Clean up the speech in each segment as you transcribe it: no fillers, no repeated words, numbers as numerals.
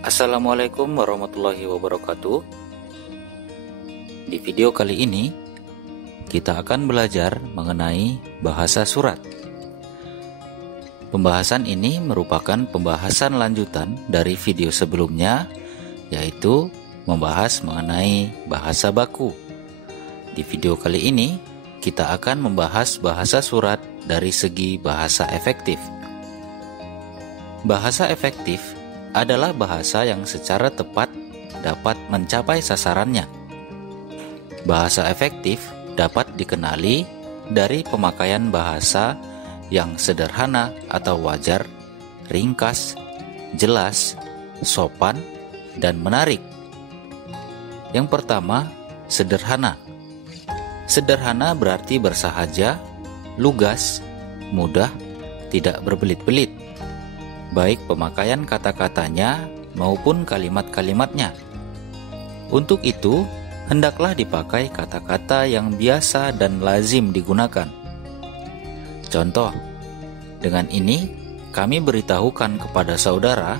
Assalamualaikum warahmatullahi wabarakatuh. Di video kali ini kita akan belajar mengenai bahasa surat. Pembahasan ini merupakan pembahasan lanjutan dari video sebelumnya, yaitu membahas mengenai bahasa baku. Di video kali ini kita akan membahas bahasa surat dari segi bahasa efektif. Bahasa efektif adalah bahasa yang secara tepat dapat mencapai sasarannya. Bahasa efektif dapat dikenali dari pemakaian bahasa yang sederhana atau wajar, ringkas, jelas, sopan, dan menarik. Yang pertama, sederhana. Sederhana berarti bersahaja, lugas, mudah, tidak berbelit-belit, baik pemakaian kata-katanya maupun kalimat-kalimatnya. Untuk itu, hendaklah dipakai kata-kata yang biasa dan lazim digunakan. Contoh, dengan ini kami beritahukan kepada saudara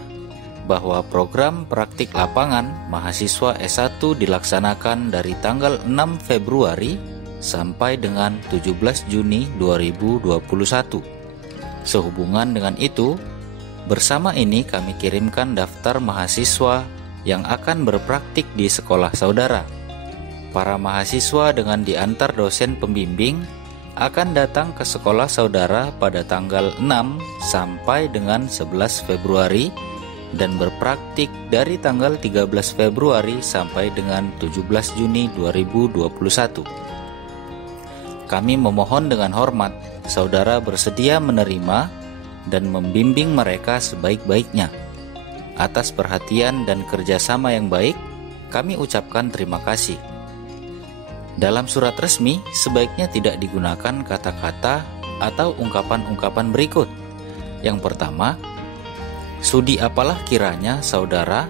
bahwa program praktik lapangan mahasiswa S1 dilaksanakan dari tanggal 6 Februari sampai dengan 17 Juni 2021. Sehubungan dengan itu, bersama ini kami kirimkan daftar mahasiswa yang akan berpraktik di sekolah saudara. Para mahasiswa dengan diantar dosen pembimbing akan datang ke sekolah saudara pada tanggal 6 sampai dengan 11 Februari dan berpraktik dari tanggal 13 Februari sampai dengan 17 Juni 2021. Kami memohon dengan hormat saudara bersedia menerima dan membimbing mereka sebaik-baiknya. Atas perhatian dan kerjasama yang baik, kami ucapkan terima kasih. Dalam surat resmi, sebaiknya tidak digunakan kata-kata atau ungkapan-ungkapan berikut. Yang pertama, sudi apalah kiranya saudara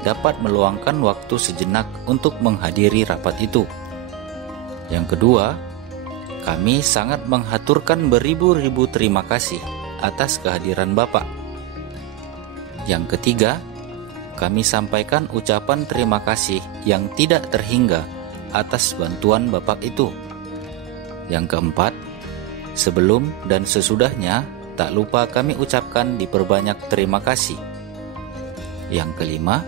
dapat meluangkan waktu sejenak untuk menghadiri rapat itu. Yang kedua, kami sangat menghaturkan beribu-ribu terima kasih atas kehadiran Bapak. Yang ketiga, kami sampaikan ucapan terima kasih yang tidak terhingga atas bantuan Bapak itu. Yang keempat, sebelum dan sesudahnya tak lupa kami ucapkan diperbanyak terima kasih. Yang kelima,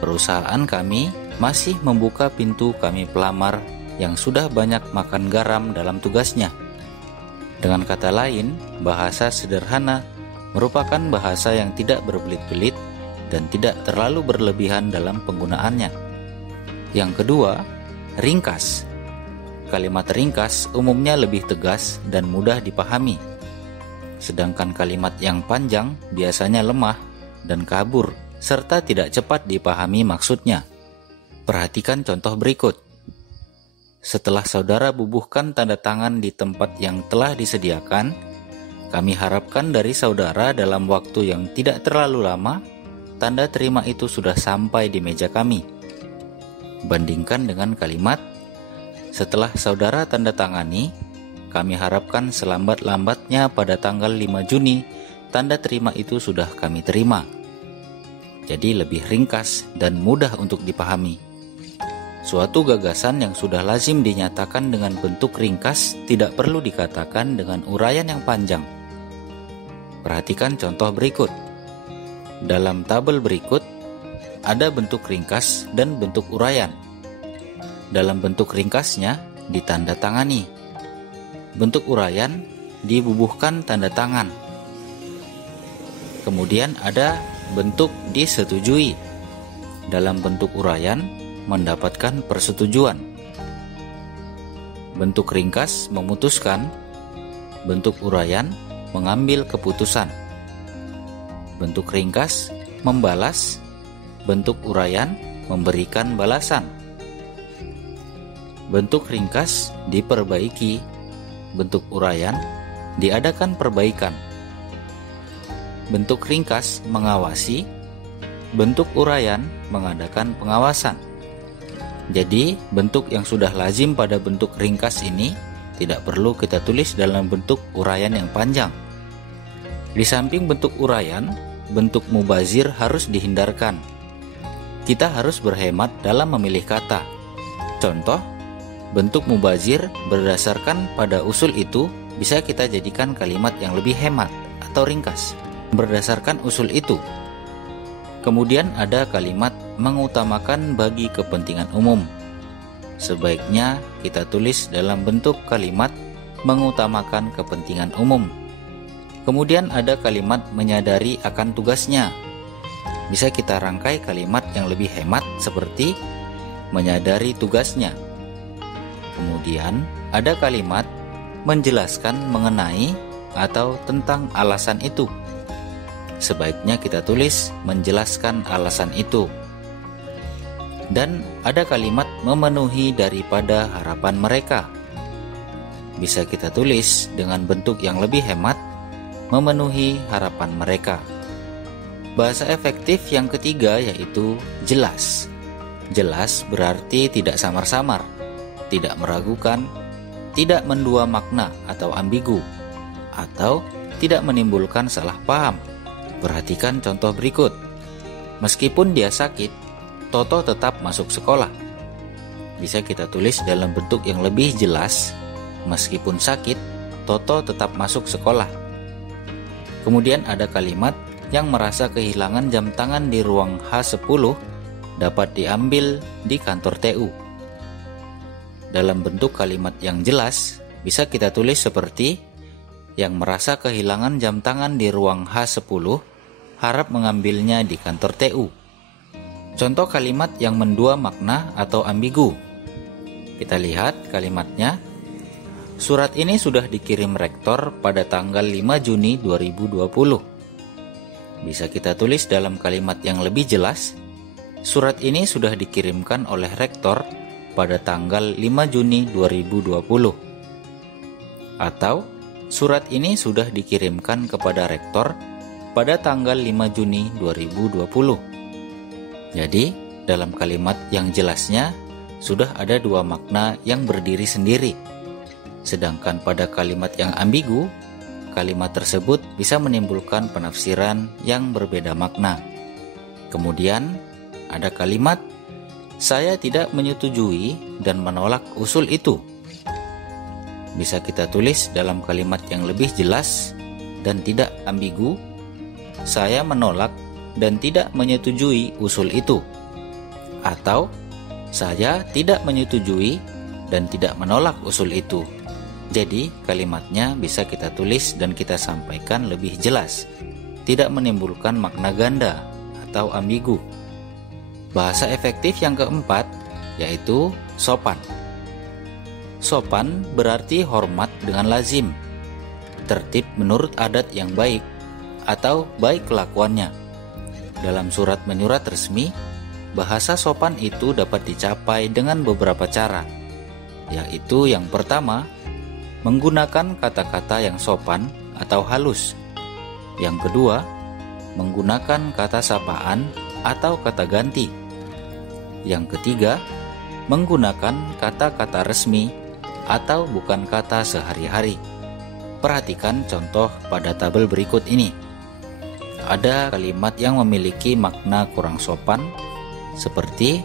perusahaan kami masih membuka pintu kami pelamar yang sudah banyak makan garam dalam tugasnya. Dengan kata lain, bahasa sederhana merupakan bahasa yang tidak berbelit-belit dan tidak terlalu berlebihan dalam penggunaannya. Yang kedua, ringkas. Kalimat ringkas umumnya lebih tegas dan mudah dipahami. Sedangkan kalimat yang panjang biasanya lemah dan kabur serta tidak cepat dipahami maksudnya. Perhatikan contoh berikut. Setelah saudara bubuhkan tanda tangan di tempat yang telah disediakan, kami harapkan dari saudara dalam waktu yang tidak terlalu lama, tanda terima itu sudah sampai di meja kami. Bandingkan dengan kalimat, setelah saudara tanda tangani, kami harapkan selambat-lambatnya pada tanggal 5 Juni, tanda terima itu sudah kami terima. Jadi lebih ringkas dan mudah untuk dipahami. Suatu gagasan yang sudah lazim dinyatakan dengan bentuk ringkas tidak perlu dikatakan dengan uraian yang panjang. Perhatikan contoh berikut. Dalam tabel berikut, ada bentuk ringkas dan bentuk uraian. Dalam bentuk ringkasnya ditandatangani. Bentuk uraian dibubuhkan tanda tangan. Kemudian ada bentuk disetujui. Dalam bentuk uraian mendapatkan persetujuan. Bentuk ringkas memutuskan, bentuk uraian mengambil keputusan. Bentuk ringkas membalas, bentuk uraian memberikan balasan. Bentuk ringkas diperbaiki, bentuk uraian diadakan perbaikan. Bentuk ringkas mengawasi, bentuk uraian mengadakan pengawasan. Jadi, bentuk yang sudah lazim pada bentuk ringkas ini tidak perlu kita tulis dalam bentuk uraian yang panjang. Di samping bentuk uraian, bentuk mubazir harus dihindarkan. Kita harus berhemat dalam memilih kata. Contoh, bentuk mubazir berdasarkan pada usul itu bisa kita jadikan kalimat yang lebih hemat atau ringkas berdasarkan usul itu. Kemudian ada kalimat mengutamakan bagi kepentingan umum. Sebaiknya kita tulis dalam bentuk kalimat mengutamakan kepentingan umum. Kemudian ada kalimat menyadari akan tugasnya. Bisa kita rangkai kalimat yang lebih hemat seperti menyadari tugasnya. Kemudian ada kalimat menjelaskan mengenai atau tentang alasan itu. Sebaiknya kita tulis menjelaskan alasan itu. Dan ada kalimat memenuhi daripada harapan mereka. Bisa kita tulis dengan bentuk yang lebih hemat, memenuhi harapan mereka. Bahasa efektif yang ketiga yaitu jelas. Jelas berarti tidak samar-samar, tidak meragukan, tidak mendua makna atau ambigu, atau tidak menimbulkan salah paham. Perhatikan contoh berikut. Meskipun dia sakit, Toto tetap masuk sekolah. Bisa kita tulis dalam bentuk yang lebih jelas. Meskipun sakit, Toto tetap masuk sekolah. Kemudian ada kalimat yang merasa kehilangan jam tangan di ruang H10 dapat diambil di kantor TU. Dalam bentuk kalimat yang jelas, bisa kita tulis seperti yang merasa kehilangan jam tangan di ruang H10 harap mengambilnya di kantor TU. Contoh kalimat yang mendua makna atau ambigu. Kita lihat kalimatnya. Surat ini sudah dikirim rektor pada tanggal 5 Juni 2020. Bisa kita tulis dalam kalimat yang lebih jelas. Surat ini sudah dikirimkan oleh rektor pada tanggal 5 Juni 2020. Atau surat ini sudah dikirimkan kepada rektor pada tanggal 5 Juni 2020. Jadi, dalam kalimat yang jelasnya sudah ada dua makna yang berdiri sendiri. Sedangkan pada kalimat yang ambigu, kalimat tersebut bisa menimbulkan penafsiran yang berbeda makna. Kemudian, ada kalimat saya tidak menyetujui dan menolak usul itu. Bisa kita tulis dalam kalimat yang lebih jelas dan tidak ambigu, saya menolak dan tidak menyetujui usul itu. Atau, saya tidak menyetujui dan tidak menolak usul itu. Jadi, kalimatnya bisa kita tulis dan kita sampaikan lebih jelas, tidak menimbulkan makna ganda atau ambigu. Bahasa efektif yang keempat yaitu sopan. Sopan berarti hormat dengan lazim, tertib menurut adat yang baik, atau baik kelakuannya. Dalam surat menyurat resmi, bahasa sopan itu dapat dicapai dengan beberapa cara, yaitu yang pertama, menggunakan kata-kata yang sopan atau halus. Yang kedua, menggunakan kata sapaan atau kata ganti. Yang ketiga, menggunakan kata-kata resmi atau bukan kata sehari-hari. Perhatikan contoh pada tabel berikut ini. Ada kalimat yang memiliki makna kurang sopan, seperti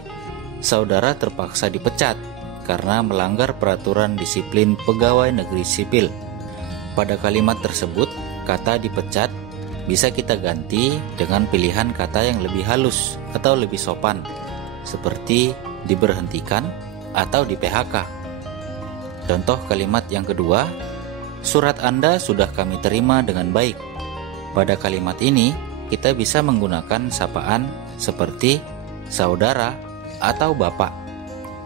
saudara terpaksa dipecat karena melanggar peraturan disiplin pegawai negeri sipil. Pada kalimat tersebut, kata dipecat bisa kita ganti dengan pilihan kata yang lebih halus atau lebih sopan, seperti diberhentikan atau di PHK. Contoh kalimat yang kedua, surat Anda sudah kami terima dengan baik. Pada kalimat ini, kita bisa menggunakan sapaan seperti saudara atau bapak.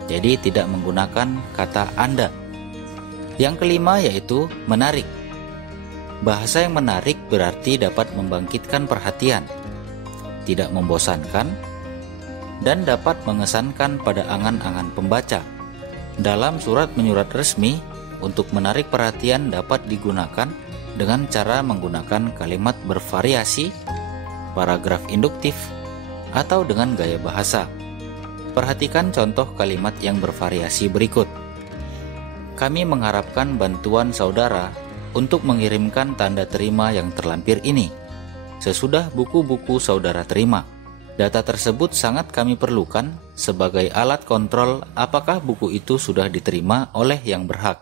Jadi tidak menggunakan kata Anda. Yang kelima yaitu menarik. Bahasa yang menarik berarti dapat membangkitkan perhatian, tidak membosankan, dan dapat mengesankan pada angan-angan pembaca. Dalam surat menyurat resmi, untuk menarik perhatian dapat digunakan dengan cara menggunakan kalimat bervariasi, paragraf induktif, atau dengan gaya bahasa. Perhatikan contoh kalimat yang bervariasi berikut. Kami mengharapkan bantuan saudara untuk mengirimkan tanda terima yang terlampir ini. sesudah buku-buku saudara terima. Data tersebut sangat kami perlukan sebagai alat kontrol apakah buku itu sudah diterima oleh yang berhak.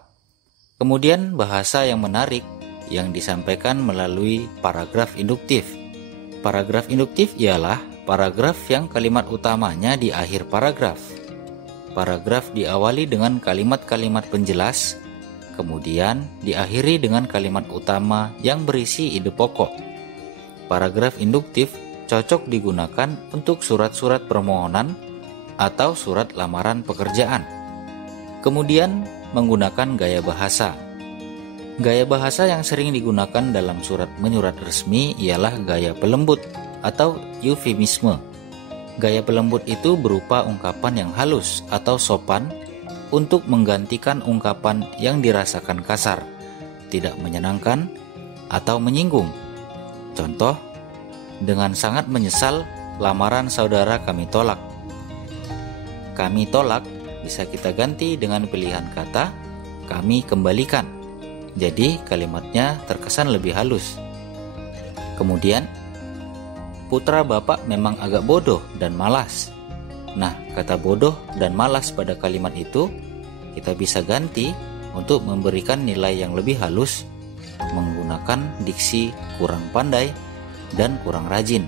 Kemudian bahasa yang menarik yang disampaikan melalui paragraf induktif. Paragraf induktif ialah paragraf yang kalimat utamanya di akhir paragraf. Paragraf diawali dengan kalimat-kalimat penjelas, kemudian diakhiri dengan kalimat utama yang berisi ide pokok. Paragraf induktif cocok digunakan untuk surat-surat permohonan atau surat lamaran pekerjaan. Kemudian menggunakan gaya bahasa. Gaya bahasa yang sering digunakan dalam surat menyurat resmi ialah gaya pelembut atau eufemisme. Gaya pelembut itu berupa ungkapan yang halus atau sopan untuk menggantikan ungkapan yang dirasakan kasar, tidak menyenangkan, atau menyinggung. Contoh, dengan sangat menyesal, lamaran saudara kami tolak. Kami tolak bisa kita ganti dengan pilihan kata kami kembalikan. Jadi kalimatnya terkesan lebih halus. Kemudian, putra bapak memang agak bodoh dan malas. Nah, kata bodoh dan malas pada kalimat itu kita bisa ganti untuk memberikan nilai yang lebih halus menggunakan diksi kurang pandai dan kurang rajin.